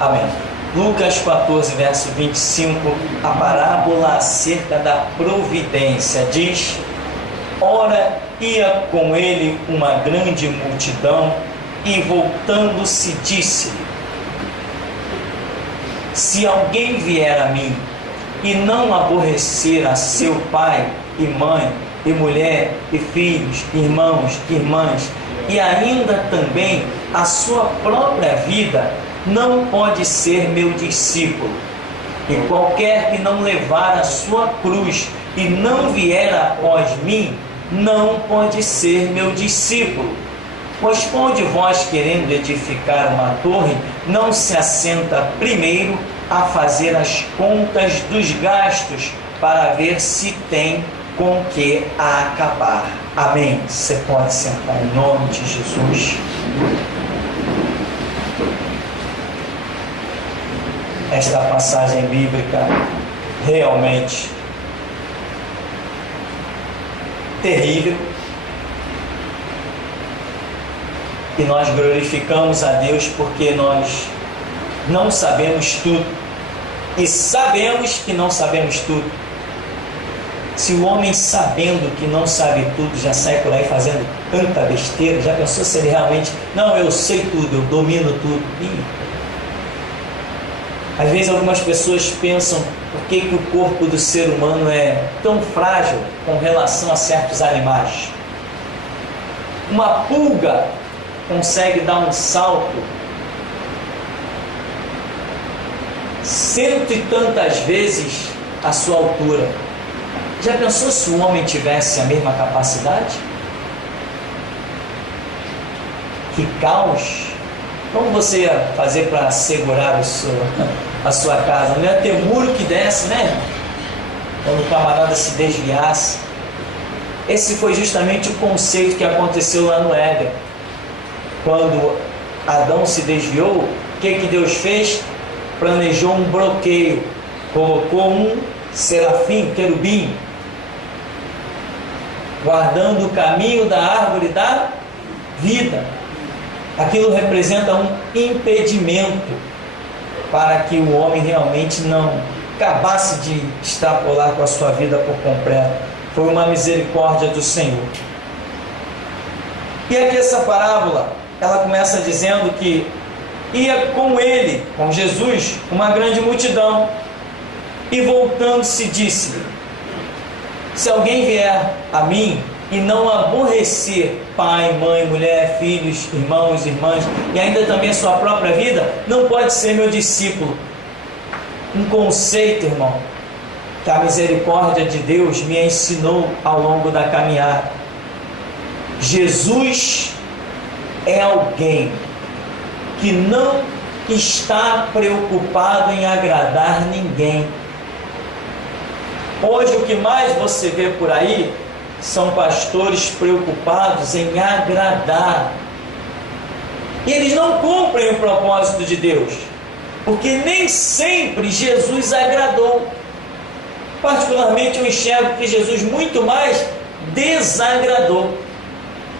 Amém. Lucas 14, verso 25, a parábola acerca da providência diz: ora, ia com ele uma grande multidão, e voltando-se disse-lhe: se alguém vier a mim, e não aborrecer a seu pai e mãe, e mulher, e filhos, irmãos, irmãs, e ainda também a sua própria vida, não pode ser meu discípulo. E qualquer que não levar a sua cruz e não vier após mim, não pode ser meu discípulo. Pois qual de vós, querendo edificar uma torre, não se assenta primeiro a fazer as contas dos gastos, para ver se tem com que a acabar? Amém. Você pode sentar em nome de Jesus. Esta passagem bíblica realmente terrível, e nós glorificamos a Deus porque nós não sabemos tudo, e sabemos que não sabemos tudo. Se o homem, sabendo que não sabe tudo, já sai por aí fazendo tanta besteira, já pensou se ele realmente, não, eu sei tudo, eu domino tudo? Às vezes algumas pessoas pensam por que o corpo do ser humano é tão frágil com relação a certos animais. Uma pulga consegue dar um salto 100 e tantas vezes a sua altura. Já pensou se o homem tivesse a mesma capacidade? Que caos! Como você ia fazer para segurar a sua casa? Não ia ter muro que desce, né? Quando o camarada se desviasse. Esse foi justamente o conceito que aconteceu lá no Éden. Quando Adão se desviou, o que Deus fez? Planejou um bloqueio, colocou um serafim, querubim, guardando o caminho da árvore da vida. Aquilo representa um impedimento para que o homem realmente não acabasse de extrapolar com a sua vida por completo. Foi uma misericórdia do Senhor. E aqui essa parábola, ela começa dizendo que ia com ele, com Jesus, uma grande multidão, e voltando-se disse-lhe: se alguém vier a mim e não aborrecer pai, mãe, mulher, filhos, irmãos, irmãs, e ainda também a sua própria vida, não pode ser meu discípulo. Um conceito, irmão, que a misericórdia de Deus me ensinou ao longo da caminhada. Jesus é alguém que não está preocupado em agradar ninguém. Hoje o que mais você vê por aí são pastores preocupados em agradar. E eles não cumprem o propósito de Deus, porque nem sempre Jesus agradou. Particularmente eu enxergo que Jesus muito mais desagradou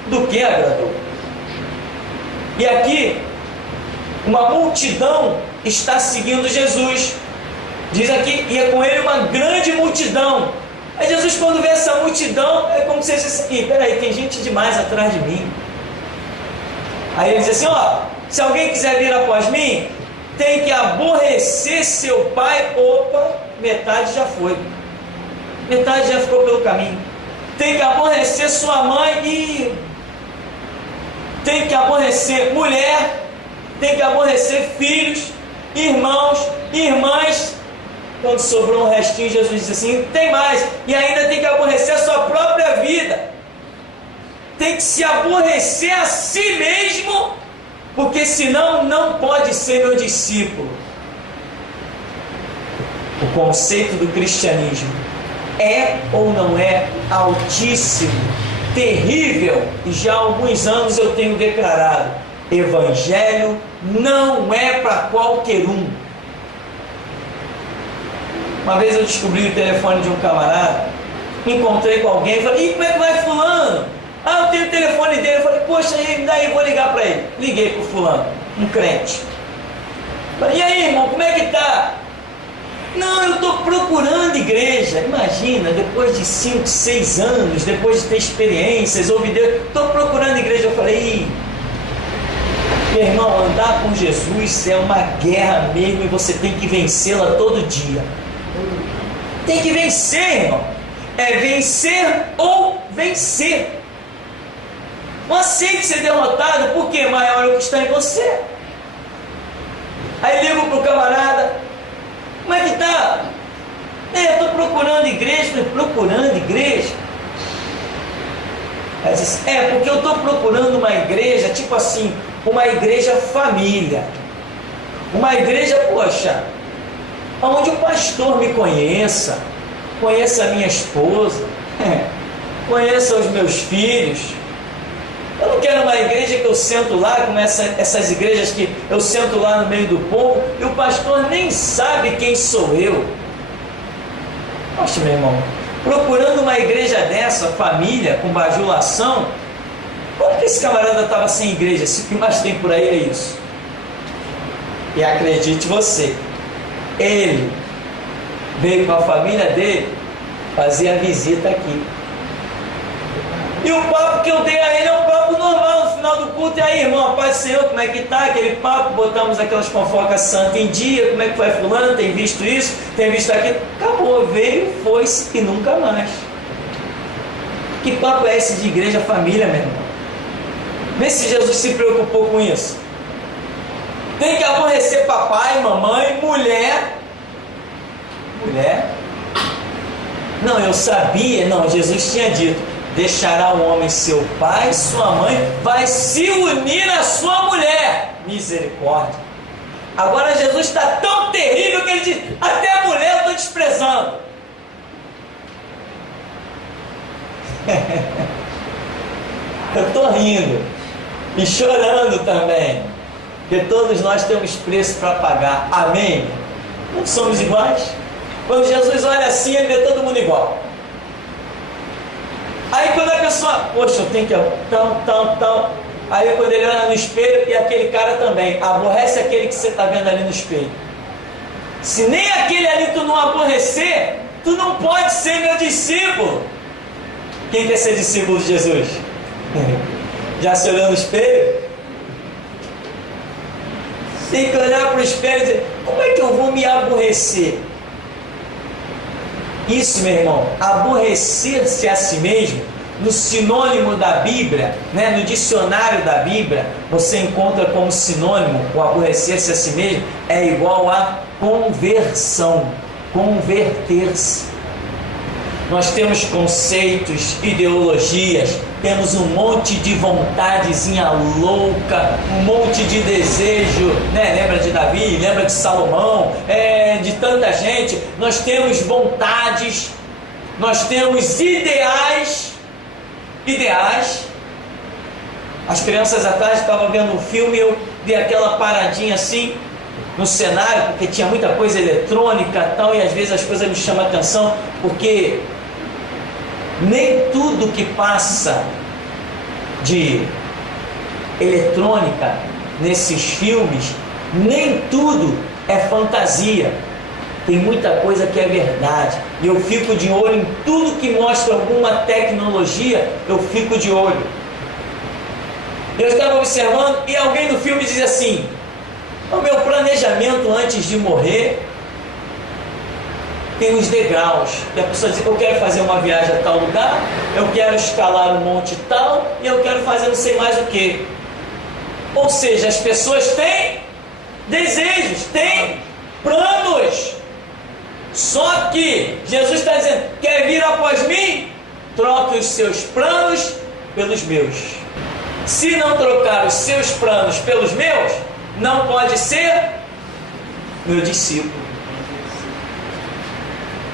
do que agradou. E aqui uma multidão está seguindo Jesus. Diz aqui, ia com ele uma grande multidão. Aí Jesus, quando vê essa multidão, é como se ele dissesse assim: peraí, tem gente demais atrás de mim. Aí ele diz assim: ó, se alguém quiser vir após mim, tem que aborrecer seu pai. Opa, metade já foi, metade já ficou pelo caminho. Tem que aborrecer sua mãe, e tem que aborrecer mulher, tem que aborrecer filhos, irmãos, irmãs. Quando sobrou um restinho, Jesus disse assim: tem mais, e ainda tem que aborrecer a sua própria vida. Tem que se aborrecer a si mesmo, porque senão não pode ser meu discípulo. O conceito do cristianismo é ou não é altíssimo, terrível, e já há alguns anos eu tenho declarado: evangelho não é para qualquer um. Uma vez eu descobri o telefone de um camarada, encontrei com alguém, falei: e como é que vai fulano? Ah, eu tenho o telefone dele. Eu falei: poxa, daí eu vou ligar para ele. Liguei para o fulano, um crente. E aí, irmão, como é que está? Não, eu estou procurando igreja. Imagina, depois de 5, 6 anos, depois de ter experiências, ouvir Deus, estou procurando igreja. Eu falei, meu irmão, andar com Jesus é uma guerra mesmo e você tem que vencê-la todo dia. Tem que vencer, irmão. É vencer ou vencer. Não aceite ser derrotado, porque maior é o que está em você. Aí ligo para o camarada, como é que está? Eu estou procurando igreja. Falei, procurando igreja? Aí disse, porque eu estou procurando uma igreja, tipo assim, uma igreja família. Uma igreja, poxa, onde o pastor me conheça a minha esposa, conheça os meus filhos. Eu não quero uma igreja que eu sento lá, como essas igrejas que eu sento lá no meio do povo e o pastor nem sabe quem sou eu. Poxa, meu irmão, procurando uma igreja dessa, família, com bajulação, como que esse camarada estava sem igreja? Se o que mais tem por aí é isso. E acredite você, ele veio com a família dele fazer a visita aqui. E o papo que eu dei a ele é um papo normal no final do culto. E aí, irmão, a paz do Senhor, como é que tá? Aquele papo, botamos aquelas fofocas santas em dia. Como é que foi fulano? Tem visto isso? Tem visto aquilo? Acabou, veio, foi-se e nunca mais. Que papo é esse de igreja família, meu irmão? Vê se Jesus se preocupou com isso. Tem que aborrecer papai, mamãe, mulher. Não, eu sabia. Não, Jesus tinha dito, deixará o homem seu pai, sua mãe, vai se unir à sua mulher. Misericórdia. Agora Jesus está tão terrível que ele diz, até a mulher eu estou desprezando. Eu estou rindo e chorando também, porque todos nós temos preço para pagar. Amém? Não somos iguais? Quando Jesus olha assim, ele vê todo mundo igual. Aí quando a pessoa, poxa, eu tenho que tal. Aí quando ele olha no espelho, e aquele cara também, aborrece aquele que você está vendo ali no espelho. Se nem aquele ali tu não aborrecer, tu não pode ser meu discípulo. Quem quer ser discípulo de Jesus? Já se olhou no espelho? Tem que olhar para o espelho e dizer, como é que eu vou me aborrecer? Isso, meu irmão, aborrecer-se a si mesmo, no sinônimo da Bíblia, no dicionário da Bíblia, você encontra como sinônimo, o aborrecer-se a si mesmo é igual a conversão, converter-se. Nós temos conceitos, ideologias, temos um monte de vontadezinha louca, um monte de desejo, Lembra de Davi, lembra de Salomão, de tanta gente. Nós temos vontades, nós temos ideais. As crianças à tarde estavam vendo um filme e eu dei aquela paradinha assim no cenário, porque tinha muita coisa eletrônica e tal, e às vezes as coisas me chamam a atenção, porque nem tudo que passa de eletrônica nesses filmes, nem tudo é fantasia. Tem muita coisa que é verdade. E eu fico de olho em tudo que mostra alguma tecnologia, eu fico de olho. Eu estava observando e alguém no filme diz assim, o meu planejamento antes de morrer tem uns degraus. E a pessoa diz, eu quero fazer uma viagem a tal lugar, eu quero escalar um monte tal, e eu quero fazer não sei mais o que. Ou seja, as pessoas têm desejos, têm planos. Só que Jesus está dizendo, quer vir após mim? Troque os seus planos pelos meus. Se não trocar os seus planos pelos meus, não pode ser meu discípulo.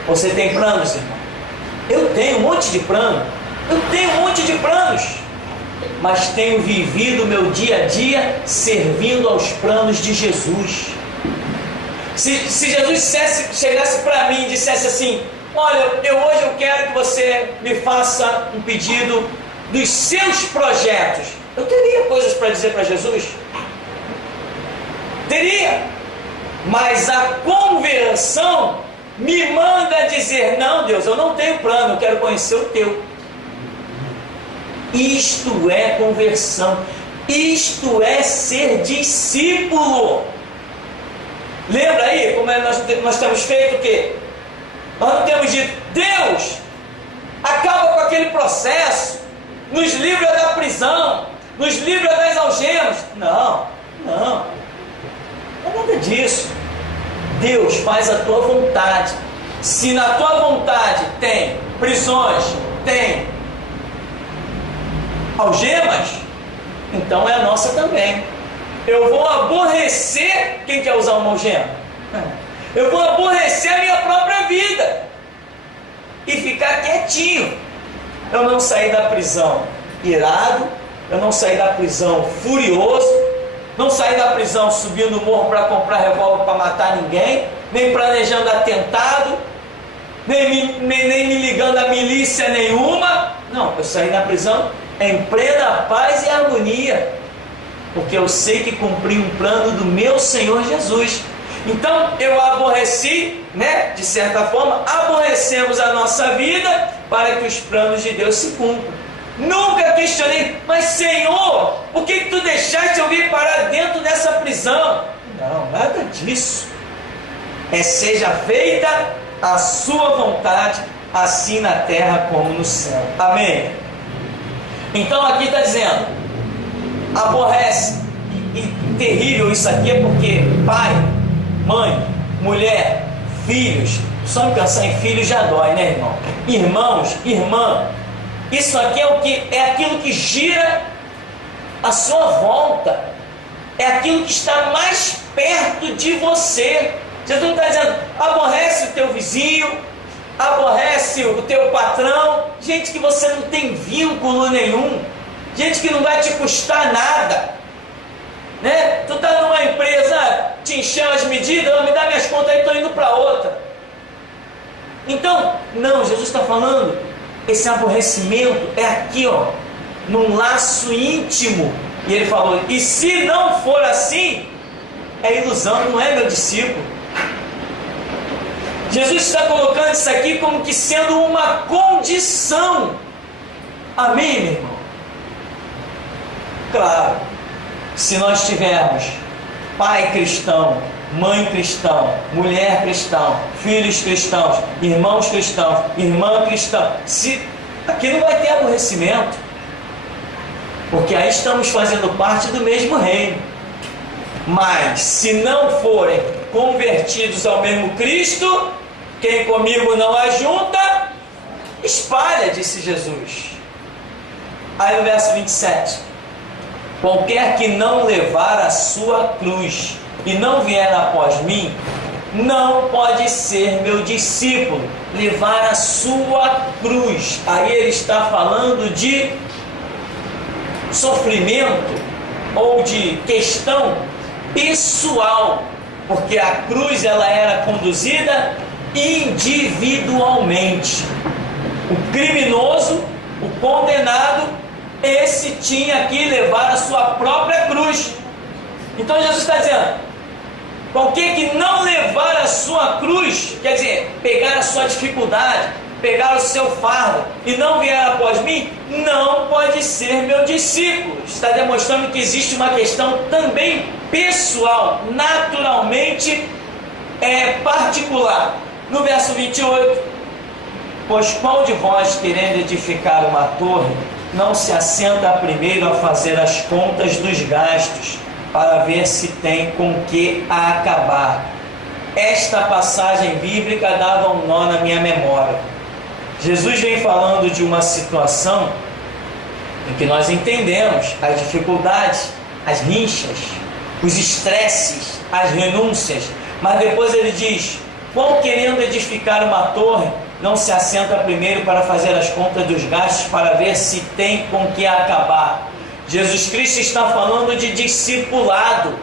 Você tem planos, irmão? Eu tenho um monte de planos. Mas tenho vivido o meu dia a dia servindo aos planos de Jesus. Se Jesus chegasse para mim e dissesse assim, olha, hoje eu quero que você me faça um pedido dos seus projetos, eu teria coisas para dizer para Jesus? Teria. Mas a conversão me manda dizer: não, Deus, eu não tenho plano, eu quero conhecer o teu. Isto é conversão. Isto é ser discípulo. Lembra aí como nós temos feito o quê? Nós não temos dito: Deus, acaba com aquele processo, nos livra da prisão, nos livra das algemas. Não, não é nada disso. Deus, faz a tua vontade. Se na tua vontade tem prisões, tem algemas, então é a nossa também. Eu vou aborrecer quem quer usar uma algema. Eu vou aborrecer a minha própria vida e ficar quietinho. Eu não sair da prisão irado, eu não sair da prisão furioso, não sair da prisão subindo o morro para comprar revólver para matar ninguém, nem planejando atentado, nem me ligando a milícia nenhuma. Não, eu saí da prisão em plena paz e harmonia, porque eu sei que cumpri um plano do meu Senhor Jesus. Então eu aborreci, de certa forma, aborrecemos a nossa vida para que os planos de Deus se cumpram. Nunca questionei: mas Senhor, por que tu deixaste eu vir parar dentro dessa prisão? Não, nada disso. Seja feita a sua vontade, assim na terra como no céu. Amém? Então aqui está dizendo: aborrece. E terrível isso aqui é porque pai, mãe, mulher, filhos, só em pensar em filhos já dói, né, irmão? Irmãos, irmã, isso aqui é aquilo que gira a sua volta, é aquilo que está mais perto de você. Jesus não está dizendo: aborrece o teu vizinho, aborrece o teu patrão, gente que você não tem vínculo nenhum, gente que não vai te custar nada, né? Tu está numa empresa, te encheu as medidas, me dá minhas contas aí, estou indo para outra. Então, não, Jesus está falando, esse aborrecimento é aqui, num laço íntimo. E ele falou: e se não for assim, é ilusão, não é meu discípulo. Jesus está colocando isso aqui como que sendo uma condição. Amém, meu irmão? Claro, se nós tivermos pai cristão, mãe cristão, mulher cristão, filhos cristãos, irmãos cristãos, irmã cristã, aqui não vai ter aborrecimento, porque aí estamos fazendo parte do mesmo reino. Mas se não forem convertidos ao mesmo Cristo, quem comigo não ajunta, espalha, disse Jesus. Aí no verso 27, qualquer que não levar a sua cruz e não vier após mim, não pode ser meu discípulo. Levar a sua cruz, aí ele está falando de sofrimento ou de questão pessoal, porque a cruz ela era conduzida individualmente. O criminoso, o condenado, esse tinha que levar a sua própria cruz. Então Jesus está dizendo: qualquer que não levar a sua cruz, quer dizer, pegar a sua dificuldade, pegar o seu fardo e não vier após mim, não pode ser meu discípulo. Está demonstrando que existe uma questão também pessoal, naturalmente particular. No verso 28, pois qual de vós, querendo edificar uma torre, não se assenta primeiro a fazer as contas dos gastos, para ver se tem com que acabar? Esta passagem bíblica dava um nó na minha memória. Jesus vem falando de uma situação em que nós entendemos as dificuldades, as rinchas, os estresses, as renúncias, mas depois ele diz: qual querendo edificar uma torre, não se assenta primeiro para fazer as contas dos gastos, para ver se tem com que acabar? Jesus Cristo está falando de discipulado,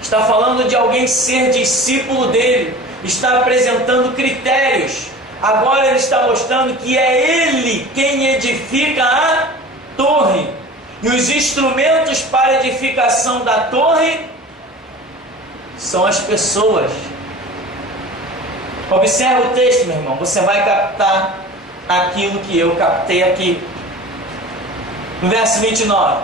está falando de alguém ser discípulo dele, está apresentando critérios. Agora ele está mostrando que é ele quem edifica a torre, e os instrumentos para a edificação da torre são as pessoas. Observa o texto, meu irmão, você vai captar aquilo que eu captei aqui. No verso 29.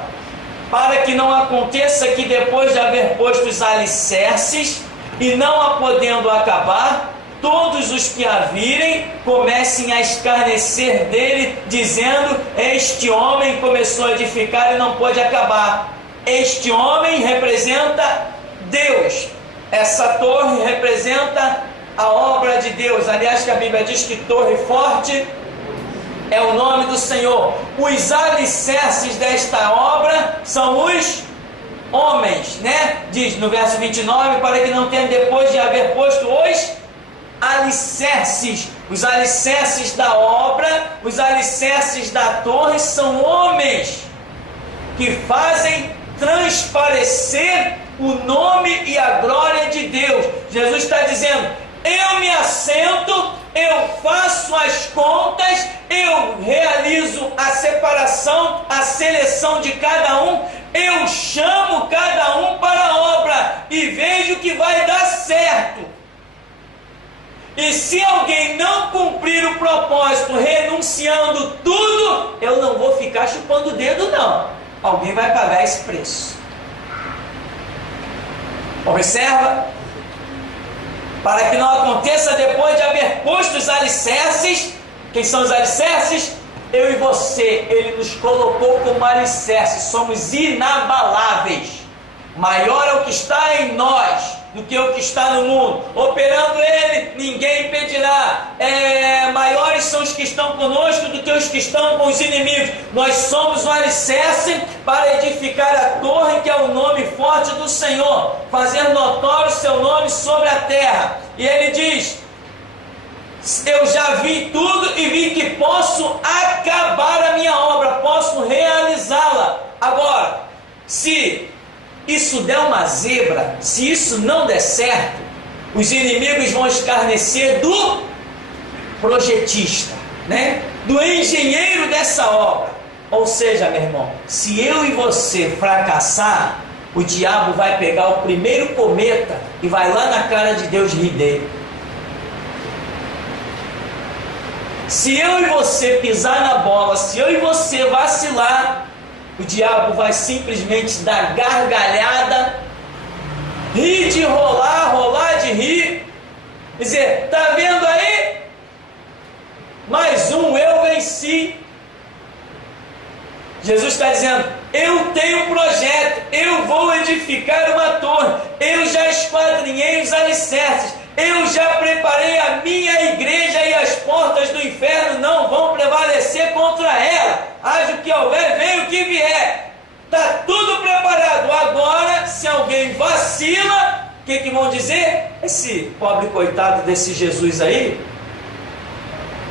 Para que não aconteça que depois de haver posto os alicerces, e não a podendo acabar, todos os que a virem comecem a escarnecer dele, dizendo: este homem começou a edificar e não pôde acabar. Este homem representa Deus. Essa torre representa a obra de Deus. Aliás, que a Bíblia diz que torre forte é o nome do Senhor. Os alicerces desta obra são os homens, né? Diz no verso 29, para que não tenha depois de haver posto os alicerces. Os alicerces da obra, os alicerces da torre são homens que fazem transparecer o nome e a glória de Deus. Jesus está dizendo: eu me assento, eu faço as contas, eu realizo a separação, a seleção de cada um, eu chamo cada um para a obra e vejo que vai dar certo. E se alguém não cumprir o propósito, renunciando tudo, eu não vou ficar chupando o dedo, não. Alguém vai pagar esse preço. Observa. Para que não aconteça depois de haver posto os alicerces. Quem são os alicerces? Eu e você. Ele nos colocou como alicerces. Somos inabaláveis. Maior é o que está em nós do que o que está no mundo. Operando ele, ninguém impedirá. Maiores são os que estão conosco do que os que estão com os inimigos. Nós somos o alicerce para edificar a torre, que é o nome forte do Senhor, fazer notório o seu nome sobre a terra. E ele diz: eu já vi tudo e vi que posso acabar a minha obra, posso realizá-la. Agora, se isso der uma zebra, se isso não der certo, os inimigos vão escarnecer do projetista, né? Do engenheiro dessa obra. Ou seja, meu irmão, se eu e você fracassar, o diabo vai pegar o primeiro cometa e vai lá na cara de Deus rir dele. Se eu e você pisar na bola, se eu e você vacilar, o diabo vai simplesmente dar gargalhada, rir de rolar de rir, dizer: tá vendo aí? Mais um, eu venci. Jesus está dizendo: eu tenho um projeto, eu vou edificar uma torre, eu já esquadrinhei os alicerces, eu já preparei a minha igreja e as portas do inferno não vão prevalecer contra ela. Haja o que houver, venha o que vier. Está tudo preparado. Agora, se alguém vacila, o que vão dizer? Esse pobre coitado desse Jesus aí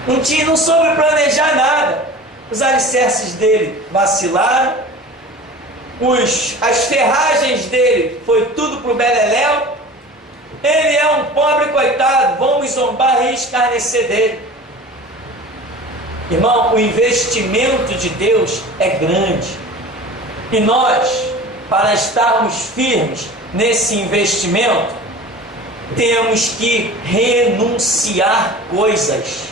não soube planejar nada. Os alicerces dele vacilaram, as ferragens dele foi tudo para o beleléu. Ele é um pobre coitado, vamos zombar e escarnecer dele. Irmão, o investimento de Deus é grande. E nós, para estarmos firmes nesse investimento, temos que renunciar coisas.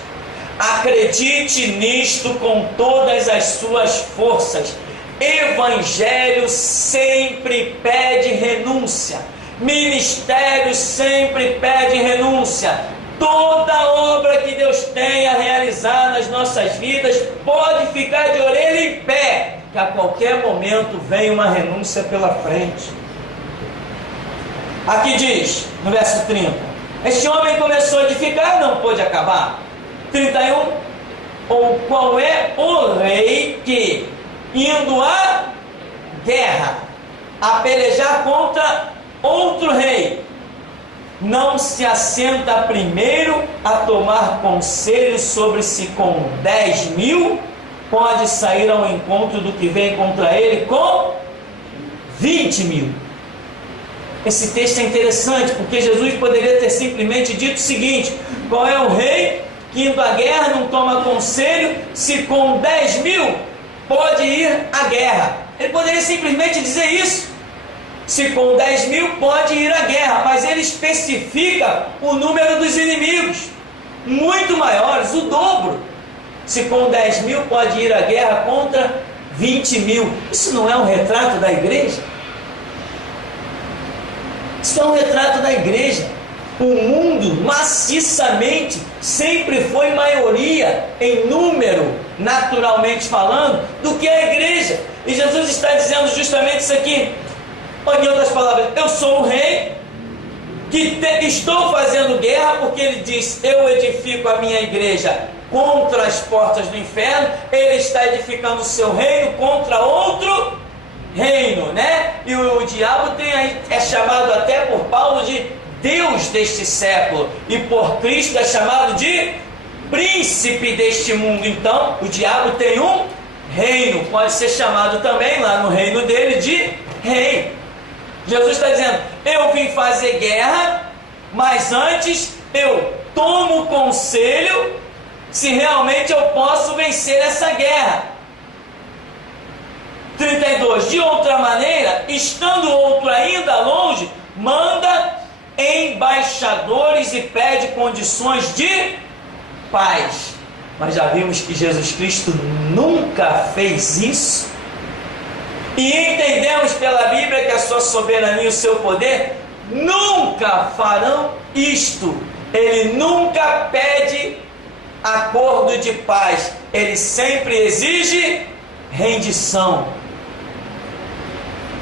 Acredite nisto com todas as suas forças. Evangelho sempre pede renúncia. Ministério sempre pede renúncia. Toda obra que Deus tem a realizar nas nossas vidas pode ficar de orelha em pé, que a qualquer momento vem uma renúncia pela frente. Aqui diz, no verso 30, este homem começou a edificar e não pôde acabar. 31, ou qual é o rei que, indo à guerra, a pelejar contra outro rei, não se assenta primeiro a tomar conselho sobre se com 10.000 pode sair ao encontro do que vem contra ele com 20.000. Esse texto é interessante, porque Jesus poderia ter simplesmente dito o seguinte: qual é o rei que indo à guerra não toma conselho se com 10.000 pode ir à guerra? Ele poderia simplesmente dizer isso. Se com 10 mil pode ir à guerra, mas ele especifica o número dos inimigos, muito maiores, o dobro. Se com 10 mil pode ir à guerra contra 20 mil. Isso não é um retrato da igreja? Isso é um retrato da igreja. O mundo, maciçamente, sempre foi maioria em número, naturalmente falando, do que a igreja. E Jesus está dizendo justamente isso aqui. Em outras palavras, eu sou o rei que estou fazendo guerra, porque ele diz, eu edifico a minha igreja contra as portas do inferno. Ele está edificando o seu reino contra outro reino, né? E o diabo é chamado até por Paulo de Deus deste século, e por Cristo é chamado de príncipe deste mundo. Então o diabo tem um reino, pode ser chamado também lá no reino dele de rei. Jesus está dizendo, eu vim fazer guerra, mas antes eu tomo conselho se realmente eu posso vencer essa guerra. 32, de outra maneira, estando outro ainda longe, manda embaixadores e pede condições de paz. Mas já vimos que Jesus Cristo nunca fez isso. E entendemos pela Bíblia que a sua soberania e o seu poder nunca farão isto. Ele nunca pede acordo de paz. Ele sempre exige rendição.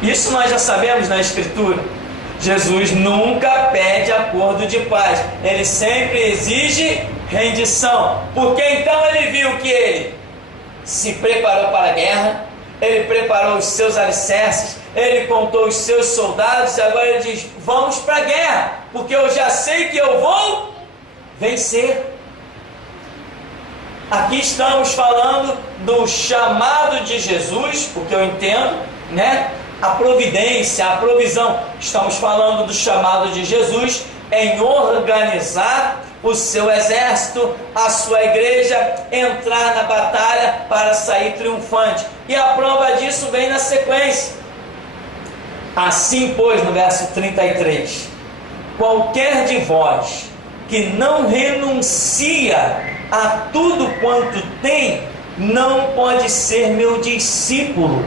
Isso nós já sabemos na Escritura. Jesus nunca pede acordo de paz. Ele sempre exige rendição. Porque então ele viu que ele se preparou para a guerra, ele preparou os seus alicerces, ele contou os seus soldados, e agora ele diz, vamos para a guerra, porque eu já sei que eu vou vencer. Aqui estamos falando do chamado de Jesus, porque eu entendo, né? A providência, a provisão. Estamos falando do chamado de Jesus em organizar o seu exército, a sua igreja, entrar na batalha para sair triunfante. E a prova disso vem na sequência. Assim, pois, no verso 33, qualquer de vós que não renuncia a tudo quanto tem, não pode ser meu discípulo.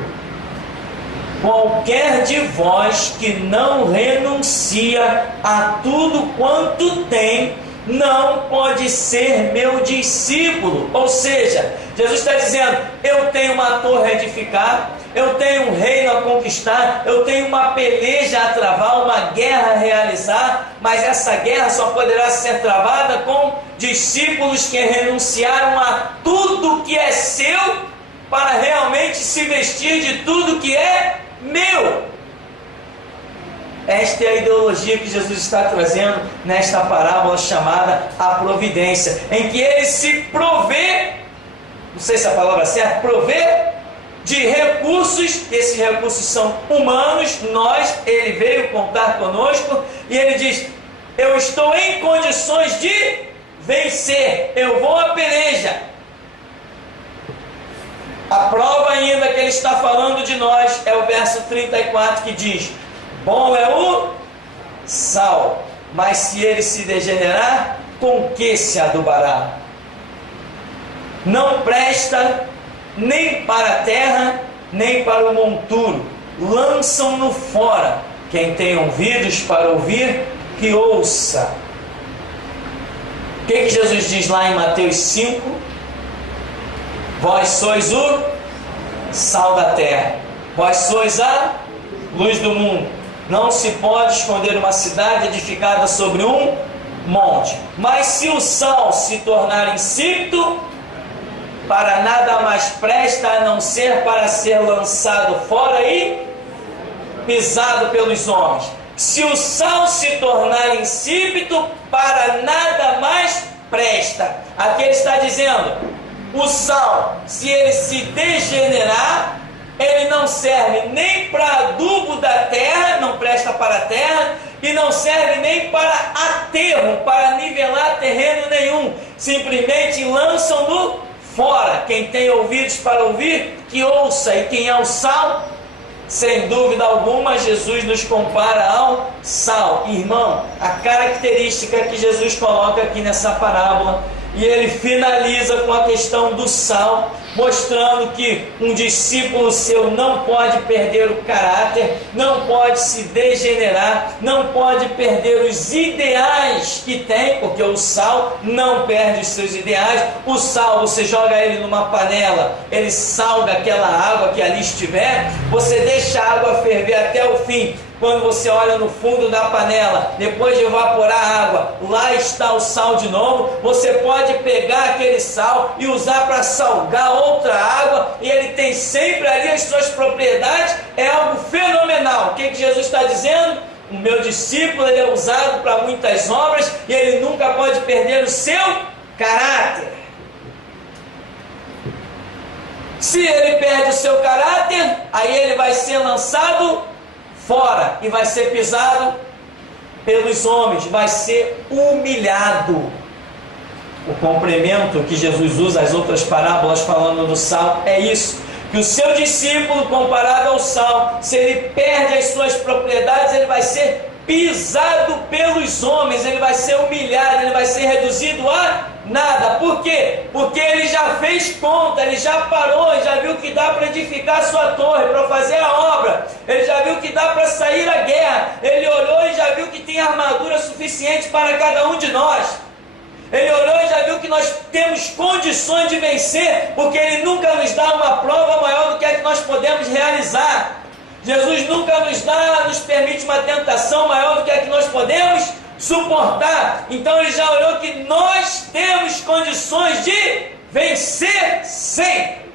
Qualquer de vós que não renuncia a tudo quanto tem, não pode ser meu discípulo. Ou seja, Jesus está dizendo, eu tenho uma torre a edificar, eu tenho um reino a conquistar, eu tenho uma peleja a travar, uma guerra a realizar, mas essa guerra só poderá ser travada com discípulos que renunciaram a tudo que é seu, para realmente se vestir de tudo que é meu. Esta é a ideologia que Jesus está trazendo nesta parábola chamada a providência, em que ele se provê, não sei se a palavra é certa, provê de recursos. Esses recursos são humanos, ele veio contar conosco, e ele diz, eu estou em condições de vencer, eu vou à peleja. A prova ainda que ele está falando de nós é o verso 34, que diz, bom é o sal, mas se ele se degenerar, com que se adubará? Não presta nem para a terra, nem para o monturo, lançam-no fora. Quem tem ouvidos para ouvir, que ouça. O que Jesus diz lá em Mateus 5? Vós sois o sal da terra, vós sois a luz do mundo. Não se pode esconder uma cidade edificada sobre um monte. Mas se o sal se tornar insípido, para nada mais presta a não ser para ser lançado fora e pisado pelos homens. Se o sal se tornar insípido, para nada mais presta. Aqui ele está dizendo, o sal, se ele se degenerar, ele não serve nem para adubo da terra, não presta para a terra, e não serve nem para aterro, para nivelar terreno nenhum. Simplesmente lançam-no fora. Quem tem ouvidos para ouvir, que ouça. E quem é o sal, Sem dúvida alguma, Jesus nos compara ao sal. Irmão, a característica que Jesus coloca aqui nessa parábola, e ele finaliza com a questão do sal, mostrando que um discípulo seu não pode perder o caráter, não pode se degenerar, não pode perder os ideais que tem, porque o sal não perde os seus ideais. O sal, você joga ele numa panela, ele salga aquela água que ali estiver, você deixa a água ferver até o fim. Quando você olha no fundo da panela, depois de evaporar a água, lá está o sal de novo. Você pode pegar aquele sal e usar para salgar outra água, e ele tem sempre ali as suas propriedades. É algo fenomenal. O que Jesus está dizendo? O meu discípulo, ele é usado para muitas obras, e ele nunca pode perder o seu caráter. Se ele perde o seu caráter, aí ele vai ser lançado fora e vai ser pisado pelos homens, vai ser humilhado. O complemento que Jesus usa as outras parábolas falando do sal é isso, que o seu discípulo, comparado ao sal, se ele perde as suas propriedades, ele vai ser pisado pelos homens, ele vai ser humilhado, ele vai ser reduzido a nada. Por quê? Porque ele já fez conta, ele já parou, ele já viu que dá para edificar a sua torre, para fazer a obra, ele já viu que dá para sair à guerra, ele olhou e já viu que tem armadura suficiente para cada um de nós, ele olhou e já viu que nós temos condições de vencer, porque ele nunca nos dá uma prova maior do que a que nós podemos realizar. Jesus nunca nos permite uma tentação maior do que a que nós podemos suportar. Então ele já olhou que nós temos condições de vencer sempre.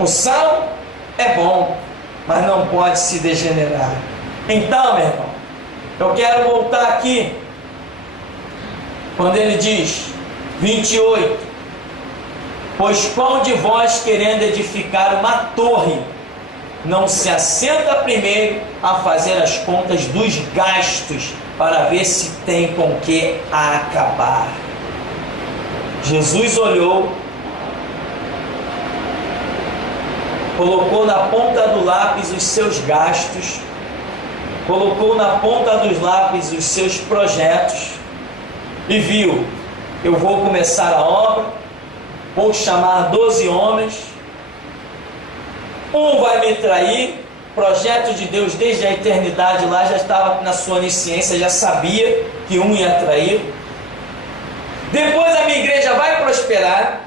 O sal é bom, mas não pode se degenerar. Então, meu irmão, eu quero voltar aqui, quando ele diz, 28, pois qual de vós, querendo edificar uma torre, não se assenta primeiro a fazer as contas dos gastos, para ver se tem com que acabar? Jesus olhou, colocou na ponta do lápis os seus gastos, colocou na ponta dos lápis os seus projetos, e viu: eu vou começar a obra, vou chamar 12 homens, um vai me trair. Projeto de Deus desde a eternidade lá já estava na sua onisciência, já sabia que um ia trair. Depois a minha igreja vai prosperar,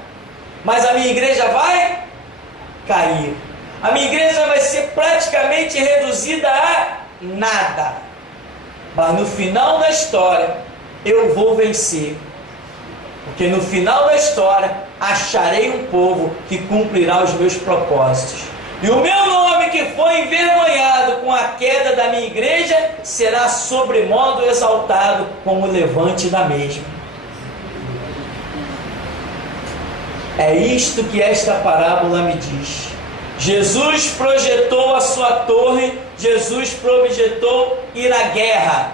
mas a minha igreja vai cair. A minha igreja vai ser praticamente reduzida a nada. Mas no final da história eu vou vencer, porque no final da história acharei um povo que cumprirá os meus propósitos. E o meu nome, que foi envergonhado com a queda da minha igreja, será sobremodo exaltado com o levante da mesma. É isto que esta parábola me diz. Jesus projetou a sua torre, Jesus projetou ir à guerra.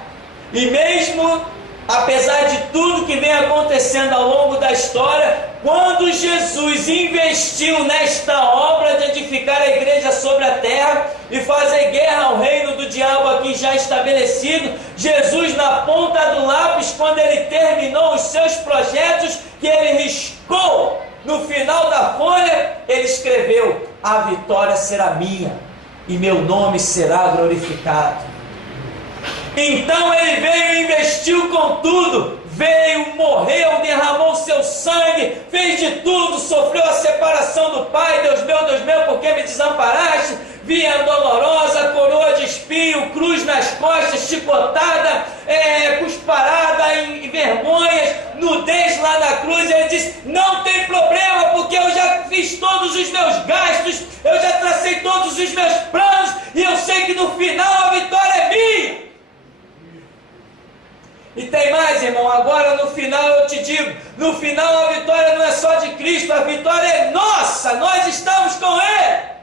E mesmo apesar de tudo que vem acontecendo ao longo da história, quando Jesus investiu nesta obra de edificar a igreja sobre a terra e fazer guerra ao reino do diabo aqui já estabelecido, Jesus, na ponta do lápis, quando ele terminou os seus projetos, que ele riscou no final da folha, ele escreveu: a vitória será minha e meu nome será glorificado. Então ele veio e investiu com tudo, veio, morreu, derramou seu sangue, fez de tudo, sofreu a separação do Pai. Deus meu, por que me desamparaste? Via dolorosa, coroa de espinho, cruz nas costas, chicotada, cusparada em vergonhas, nudez lá na cruz. Ele disse: não tem problema, porque eu já fiz todos os meus gastos, eu já tracei todos os meus planos, e eu sei que no final a vitória é minha. E tem mais, irmão, agora no final eu te digo, no final a vitória não é só de Cristo, a vitória é nossa, nós estamos com Ele.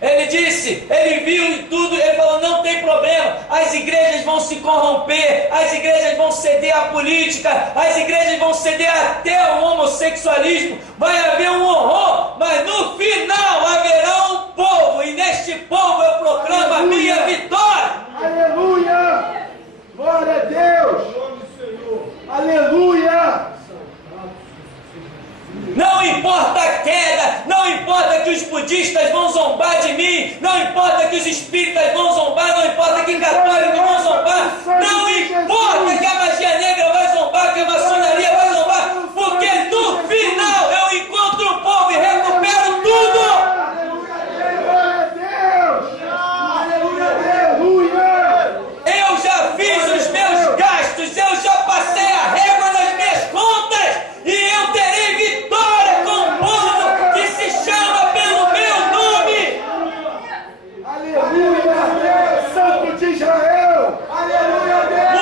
Ele disse, ele viu e tudo, ele falou, não tem problema, as igrejas vão se corromper, as igrejas vão ceder à política, as igrejas vão ceder até ao homossexualismo, vai haver um horror, mas no final haverá um povo, e neste povo eu proclamo a minha vitória. Aleluia! Glória a Deus! Aleluia! Não importa a queda, não importa que os budistas vão zombar de mim, não importa que os espíritas vão zombar, não importa que católicos vão zombar, não importa que a magia negra vai zombar, que a maçonaria vai zombar, porque no final eu encontro o povo e recupero tudo. Eu já fiz os meus gastos, eu já passei a régua nas minhas contas e eu terei vitória com o povo que se chama pelo meu nome. Aleluia! Santo de Israel! Aleluia!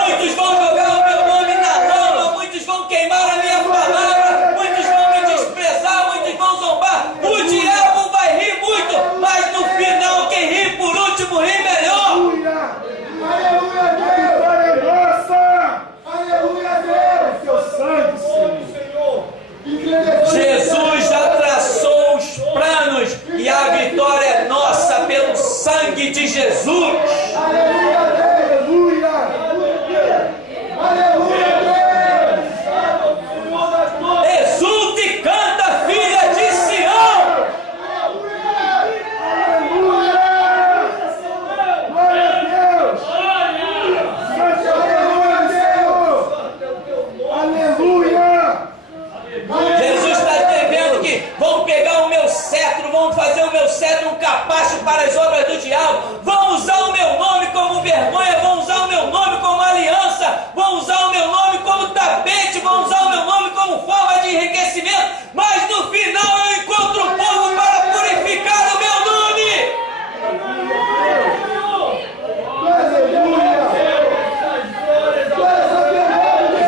Muitos vão jogar o meu nome na lama, muitos vão queimar a minha palavra, muitos vão me desprezar, muitos vão zombar. O diabo vai rir muito, mas no final quem ri por último ri melhor. Aleluia, Deus! Vitória é nossa! Aleluia, Deus! Teu sangue, Senhor! Jesus já traçou os planos e a vitória é nossa pelo sangue de Jesus. Aleluia, aleluia! Aleluia, Deus! Exulta e canta, filha de Sião. Aleluia! Glória a Deus! Aleluia! Jesus está dizendo que vão pegar o meu cetro, vão fazer o meu cetro um capacho para as obras do diabo, vão usar o meu nome como vergonha, vão usar o meu nome como aliança, vão usar o meu nome como tapete, vão usar o meu nome como forma de enriquecimento, mas no final eu encontro o povo para purificar o meu nome.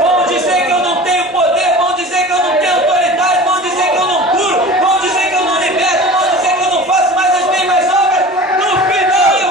Vão dizer que eu não tenho poder, vão dizer que eu não tenho autoridade, vão dizer que eu não curo, vão dizer que eu não liberto, vão dizer que eu não faço mais as mesmas obras. No final eu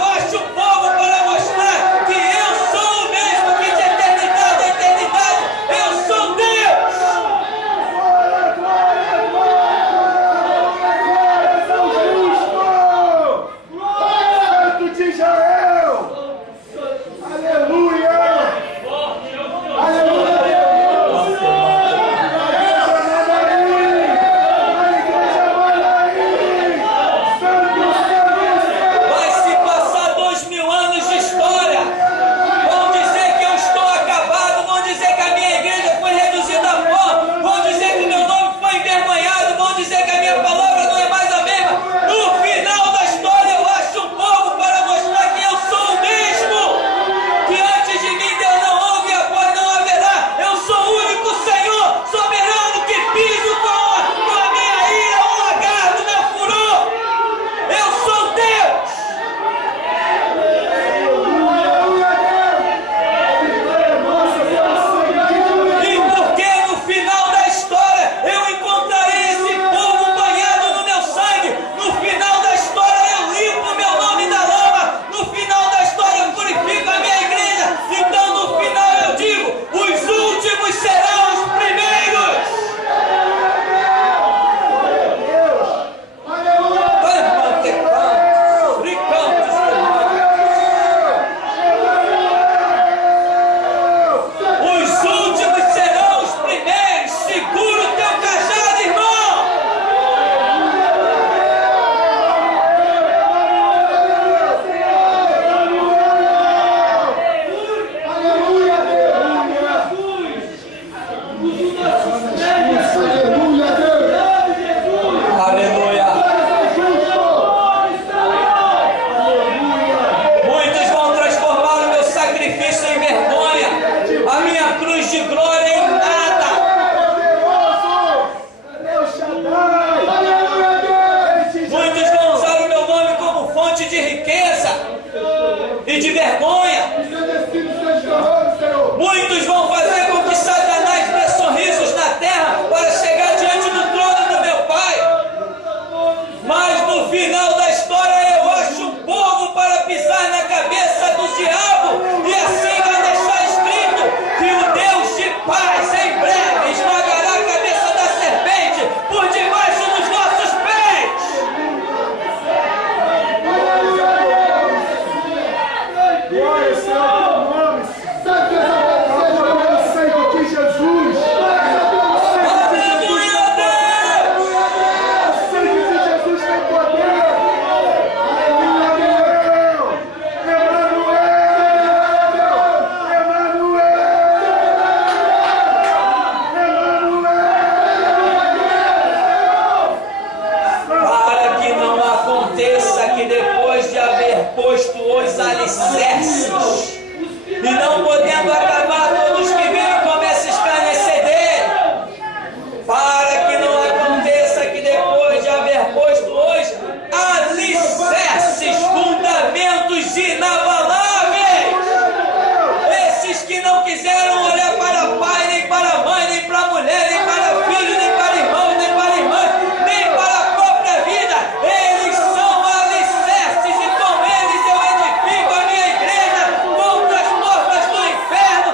aconteça que depois de haver posto os alicerces, e não podendo acabar, todos que virem começam a escarnecer dele, para que não aconteça que depois de haver posto os alicerces, fundamentos inabaláveis, esses que não quiseram olhar para pai, nem para mãe, nem para mulher, nem para filho, nem para irmão, nem para irmã, nem para a própria vida, eles são alicerces, e com eles eu edifico a minha igreja contra as portas do inferno,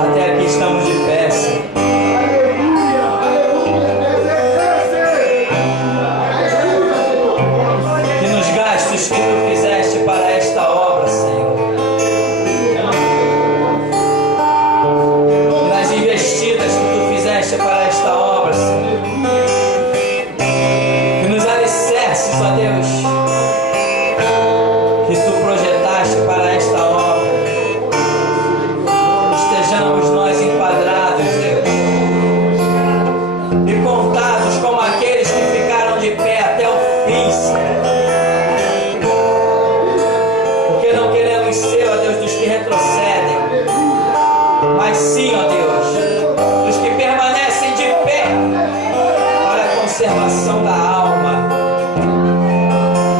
Até aqui estamos de pé, Senhor. Aleluia, aleluia. Que nos gastos que tu fizeste para esta obra, Senhor, e nas investidas que tu fizeste para esta obra, Senhor, que nos alicerces, ó Deus, que tu projetaste para esta obra, estejamos nós enquadrados, Deus, e contados como aqueles que ficaram de pé até o fim, Senhor. Porque não queremos ser, ó Deus, dos que retrocedem, mas sim, ó Deus, dos que permanecem de pé para a conservação da alma.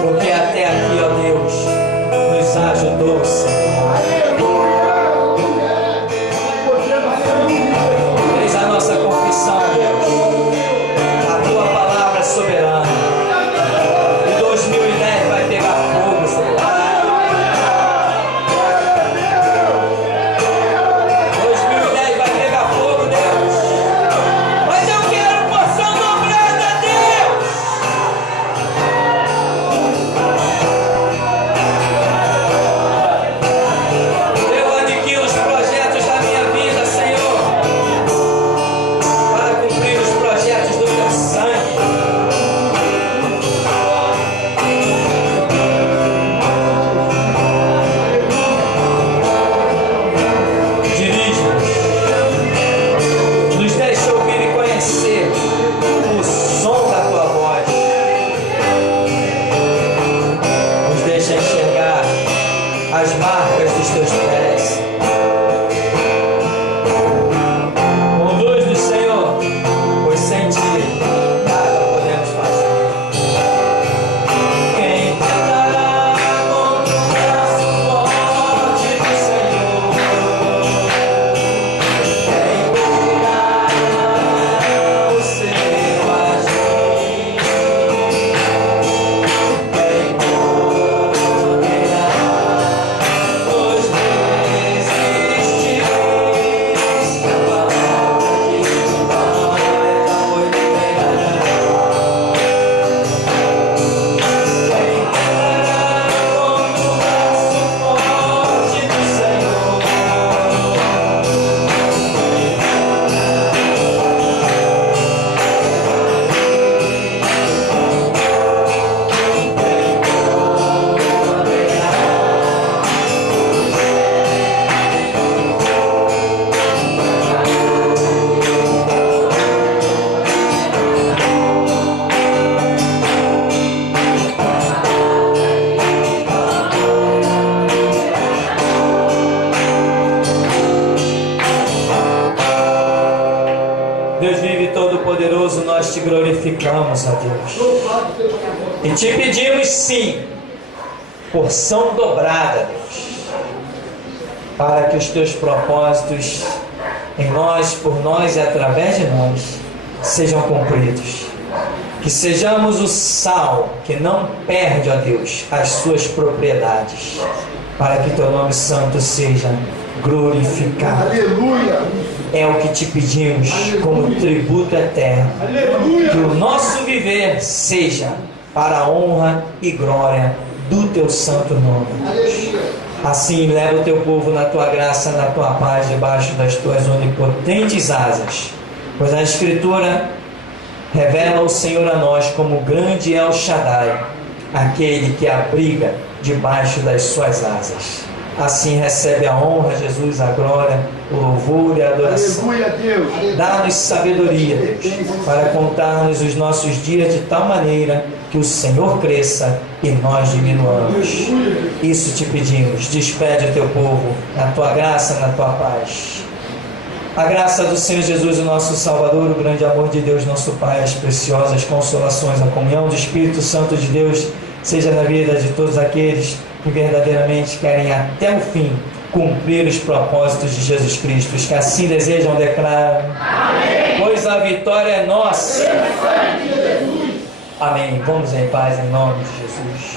Porque até aqui, ó Deus, nos ajudou, Senhor. Eis a nossa confissão, Deus. A tua palavra é soberana. E 2010 vai pegar fogo, Senhor. 2010 vai pegar fogo, Deus. Mas eu quero porção dobrada, Deus. Eu adquiro os projetos da minha vida, Senhor, para cumprir os projetos do teu sangue. Dirige-nos, nos deixa ouvir e conhecer o som da tua voz, nos deixa enxergar as marcas dos teus pés. Conduz-nos, Senhor, pois sem ti nada podemos fazer. Quem tentará contra o braço forte do Senhor? Quem poderá o seu agir? Quem poderá nos resistir? Se a palavra de vitória foi liberada. Quem entrará contra o braço forte do Senhor? Deus vive todo-poderoso, nós te glorificamos, ó Deus. E te pedimos sim, porção dobrada, Deus, para que os teus propósitos em nós, por nós e através de nós sejam cumpridos. Que sejamos o sal que não perde, ó Deus, as suas propriedades, para que teu nome santo seja glorificado. Aleluia. É o que te pedimos como tributo eterno. Que o nosso viver seja para a honra e glória do teu santo nome. Assim, leva o teu povo na tua graça, na tua paz, debaixo das tuas onipotentes asas. Pois a Escritura revela o Senhor a nós como grande El Shaddai, aquele que abriga debaixo das suas asas. Assim recebe a honra, Jesus, a glória, o louvor e a adoração. Aleluia, Deus. Dá-nos sabedoria, Deus, para contar-nos os nossos dias de tal maneira que o Senhor cresça e nós diminuamos. Isso te pedimos. Despede o teu povo na tua graça, na tua paz. A graça do Senhor Jesus, o nosso Salvador, o grande amor de Deus, nosso Pai, as preciosas consolações, a comunhão do Espírito Santo de Deus, seja na vida de todos aqueles que verdadeiramente querem até o fim cumprir os propósitos de Jesus Cristo. Os que assim desejam, declaram: amém. Pois a vitória é nossa. Amém. Vamos em paz em nome de Jesus.